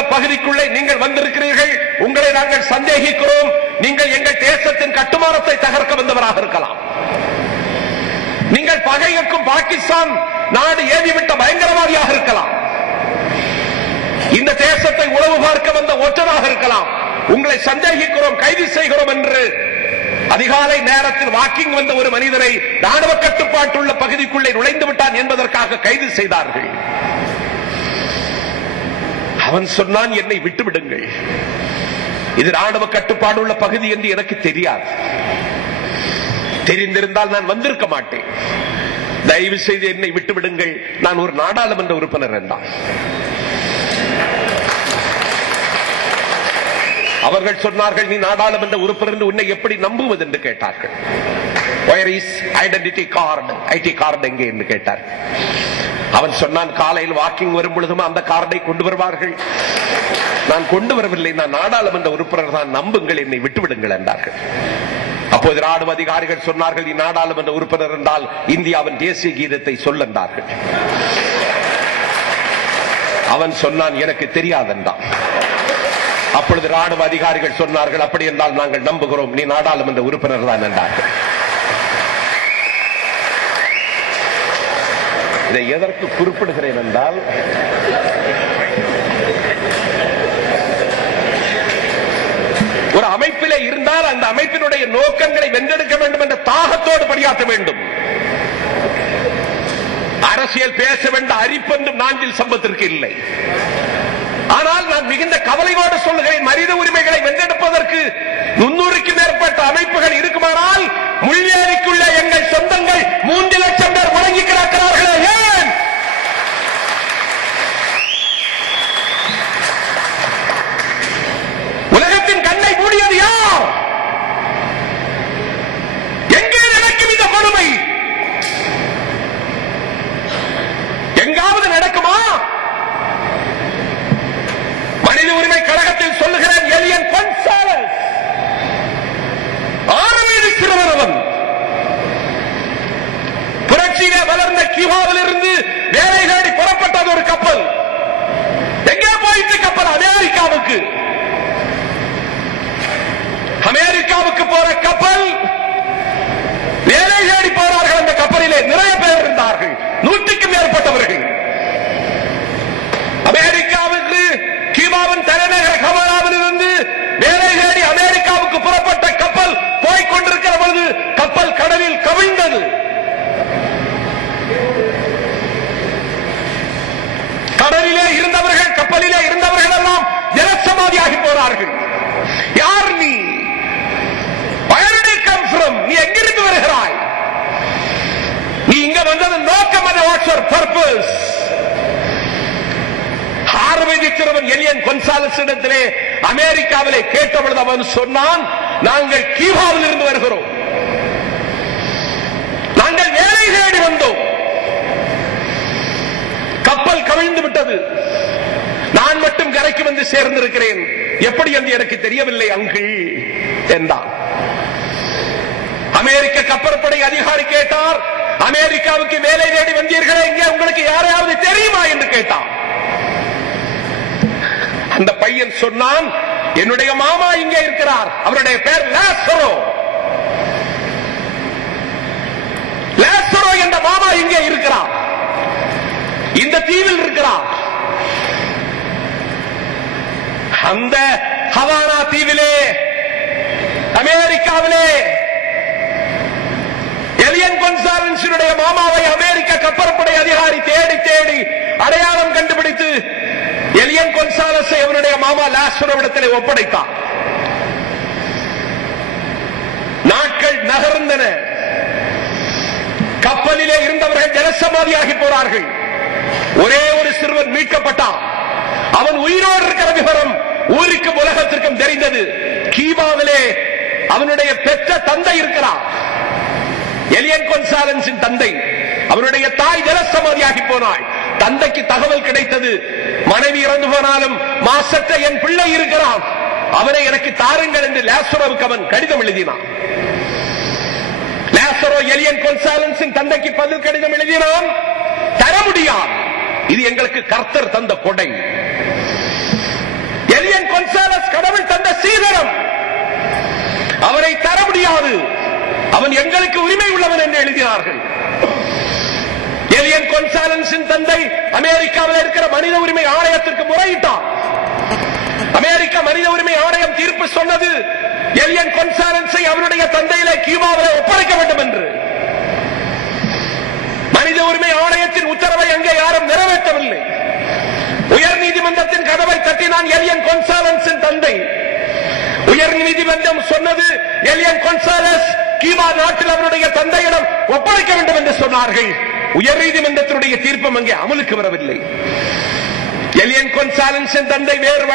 பகுதிக்குள்ளே நீங்கள் வந்திருக்கிறீர்கள். உங்களை நாங்கள் சந்தேகிக்கிறோம். நீங்கள் எங்கள் தேசத்தின் கட்டுமானத்தை தகர்க்க வந்தவராக இருக்கலாம். நீங்கள் பகைக்கும் பாகிஸ்தான் நாடு ஏவிவிட்ட பயங்கரவாதியாக இருக்கலாம். இந்த தேசத்தை உளவு பார்க்க வந்த ஒற்றராக இருக்கலாம். உங்களை சந்தேகிக்கிறோம், கைது செய்கிறோம் என்று அதிகாலை நேரத்தில் வாக்கிங் வந்த ஒரு மனிதரை ராணுவ கட்டுப்பாட்டுள்ள பகுதிக்குள்ளே நுழைந்து விட்டான் என்பதற்காக கைது செய்தார்கள். அவன் சொன்னான், என்னை விட்டுவிடுங்கள், இது ராணுவ கட்டுப்பாடு உள்ள பகுதி என்று எனக்கு தெரியாது. தெரிந்திருந்தால் நான் வந்திருக்க மாட்டேன். தயவு செய்து என்னை விட்டுவிடுங்கள், நான் ஒரு நாடாளுமன்ற உறுப்பினர் என்றான். அவர்கள் சொன்னார்கள், நீ நாடாளுமன்ற உறுப்பினர் உன்னை எப்படி நம்புவது என்று கேட்டார்கள். Where is identity card? ID card எங்கே என்று கேட்டார். அவன் சொன்னான், காலையில் வாக்கிங் வரும் பொழுதும் அந்த கார்டை கொண்டு வருவார்கள். நான் கொண்டு வரவில்லை, நான் நாடாளுமன்ற உறுப்பினர் தான், நம்புங்கள், என்னை விட்டுவிடுங்கள் என்றார்கள். அப்போது ராணுவ அதிகாரிகள் சொன்னார்கள், நீ நாடாளுமன்ற உறுப்பினர் என்றால் இந்தியாவின் தேசிய கீதத்தை சொல் என்றார்கள். அவன் சொன்னான், எனக்கு தெரியாதென்றான். அப்பொழுது ராணுவ அதிகாரிகள் சொன்னார்கள், அப்படி என்றால் நாங்கள் நம்புகிறோம், நீ நாடாளுமன்ற உறுப்பினர் தான் என்றார்கள். இதை எதற்கு குறிப்பிடுகிறேன் என்றால், ஒரு அமைப்பிலே இருந்தால் அந்த அமைப்பினுடைய நோக்கங்களை வென்றெடுக்க வேண்டும் என்ற தாகத்தோடு பணியாற்ற வேண்டும். அரசியல் பேச வேண்டிய அரிப்பென்றும் நாஞ்சில் சம்பத்திற்கு இல்லை. ஆனால் நான் மிகுந்த கவலையோடு சொல்லுகிறேன், மனித உரிமைகளை வென்றெடுப்பதற்கு 300க்கு மேற்பட்ட அமைப்புகள் இருக்குமானால் முள்ளியாரிக்குள்ள எங்கள் சொந்தங்கள் 3 லட்சம் பேர் முடங்கி கிடக்கிறார்களே, ஏன்? உலகத்தின் கண்ணை மூடியது யார்? எங்கே நடக்கும் இந்த கொடுமை? எங்காவது நடக்குமா? மனித உரிமை கழகத்தில் சொல்லுகிறேன், எலியன் கொன்சாலஸ் ஆரம்பிக்கிறவன். அவன் புரட்சியிலே வளர்ந்த கியூபாவில் இருந்து வேலை தேடி புறப்பட்டது ஒரு கப்பல். எங்கே போயிட்டு கப்பல்? அமெரிக்காவுக்கு. அமெரிக்காவுக்கு போற கப்பல். வேலை தேடி போறார்கள். அந்த கப்பலிலே நிறைய பேர் இருந்தார்கள், 100க்கும் மேற்பட்டவர்கள். அமெரிக்காவுக்கு கியூபாவின் தலைநகர் ஹவானாவில் இருந்து வேலை தேடி அமெரிக்காவுக்கு புறப்பட்ட கப்பல் போய்கொண்டிருக்கிற பொழுது கப்பல் கடலில் கவிழ்ந்தது. கடலிலே இருந்தவர்கள், கப்பலிலே இருந்தவர்கள் எல்லாம் ஜலசமாதியாகி போறார்கள். யார் நீ? Where did you come from? நீ எங்கிருந்து வருகிறாய்? நீ இங்க வந்தது நோக்கம் என்ன? What's your purpose? ஆர்வதிக்கிறவன் எலியன் கொன்சாலஸ் இடத்திலே அமெரிக்காவிலே கேட்டபொழுது அவன் சொன்னான், நாங்கள் கியூபாவில் இருந்து வருகிறோம், நாங்கள் வேலை தேடி வந்தோம், கப்பல் கவிழ்ந்து விட்டது, நான் மட்டும் கரைக்கு வந்து சேர்ந்திருக்கிறேன், எப்படி என்று எனக்கு தெரியவில்லை அங்கிள் என்றான். அமெரிக்க கப்பற்படை அதிகாரி கேட்டார், அமெரிக்காவுக்கு வேலை தேடி வந்தீர்களே, இங்கே உங்களுக்கு யாரையாவது தெரியுமா என்று கேட்டான். அந்த பையன் சொன்னான், என்னுடைய மாமா இங்கே இருக்கிறார், அவருடைய பெயர் லாசரோ. லாசரோ என்ற மாமா இங்கே இருக்கிறார், இந்த தீவில் இருக்கிறார். அந்த ஹவானா தீவிலே அமெரிக்காவிலே எலியன் கொன்சாலஸினுடைய மாமாவை அமெரிக்க கப்பற்படை அதிகாரி தேடி தேடி அடையாளம் கண்டுபிடித்து எலியன் கொன்சாலஸை அவருடைய மாமா லாசரோவிடத்திலே ஒப்படைத்தார். நாட்கள் நகர்ந்தன. கப்பலிலே இருந்தவர்கள் ஜலசமாதியாகி போறார்கள். ஒரே ஒரு சிறுவன் மீட்கப்பட்டான். அவன் உயிரோடு இருக்கிற விவரம் ஊருக்கும் உலகத்திற்கும் தெரிந்தது. கியூபாவிலே அவனுடைய பெற்ற தந்தை இருக்கிறார், எலியன் கொன்சாலஸின் தந்தை. அவனுடைய தாய் ஜலசமாதியாகி போனாள். தந்தைக்கு தகவல் கிடைத்தது, மனைவி இறந்து போனாலும் மாசற்ற என் பிள்ளை இருக்கிறான், அவனை எனக்கு தாருங்கள் என்று லாசரோவுக்கு அவன் கடிதம் எழுதினான். லாசரோ எலியன் கொன்சாலஸின் தந்தைக்கு பதில் கடிதம் எழுதினான், தர முடியாது, இது எங்களுக்கு கர்த்தர் தந்த கொடை. அவன் எங்களுக்கு உரிமை உள்ளவன் என்று எழுதினார்கள். எலியன் கொன்சாலஸின் தந்தை அமெரிக்காவில் இருக்கிற மனித உரிமை ஆணையத்திற்கு முறையிட்டார். அமெரிக்க மனித உரிமை ஆணையம் தீர்ப்பு சொன்னது எலியன் கொன்சாலஸை அவருடைய தந்தையிலே கியூபாவிலே ஒப்படைக்க வேண்டும் என்று. மனித உரிமை ஆணையத்தின் உத்தரவை அங்கே யாரும் நிறைவேற்றவில்லை. உயர் நீதிமன்றத்தின் கதவை தட்டினான் எலியன் கொன்சாலஸின் தந்தை. உயர் நீதிமன்றம் சொன்னது எலியன் கொன்சாலஸ் கியூபா நாட்டில் அவருடைய தந்தையிடம் ஒப்படைக்க வேண்டும் என்று சொன்னார்கள். உயர் நீதிமன்றத்தினுடைய தீர்ப்பம் அங்கே அமலுக்கு வரவில்லை. எலியன் கொன்சாலஸின் தந்தை வேறு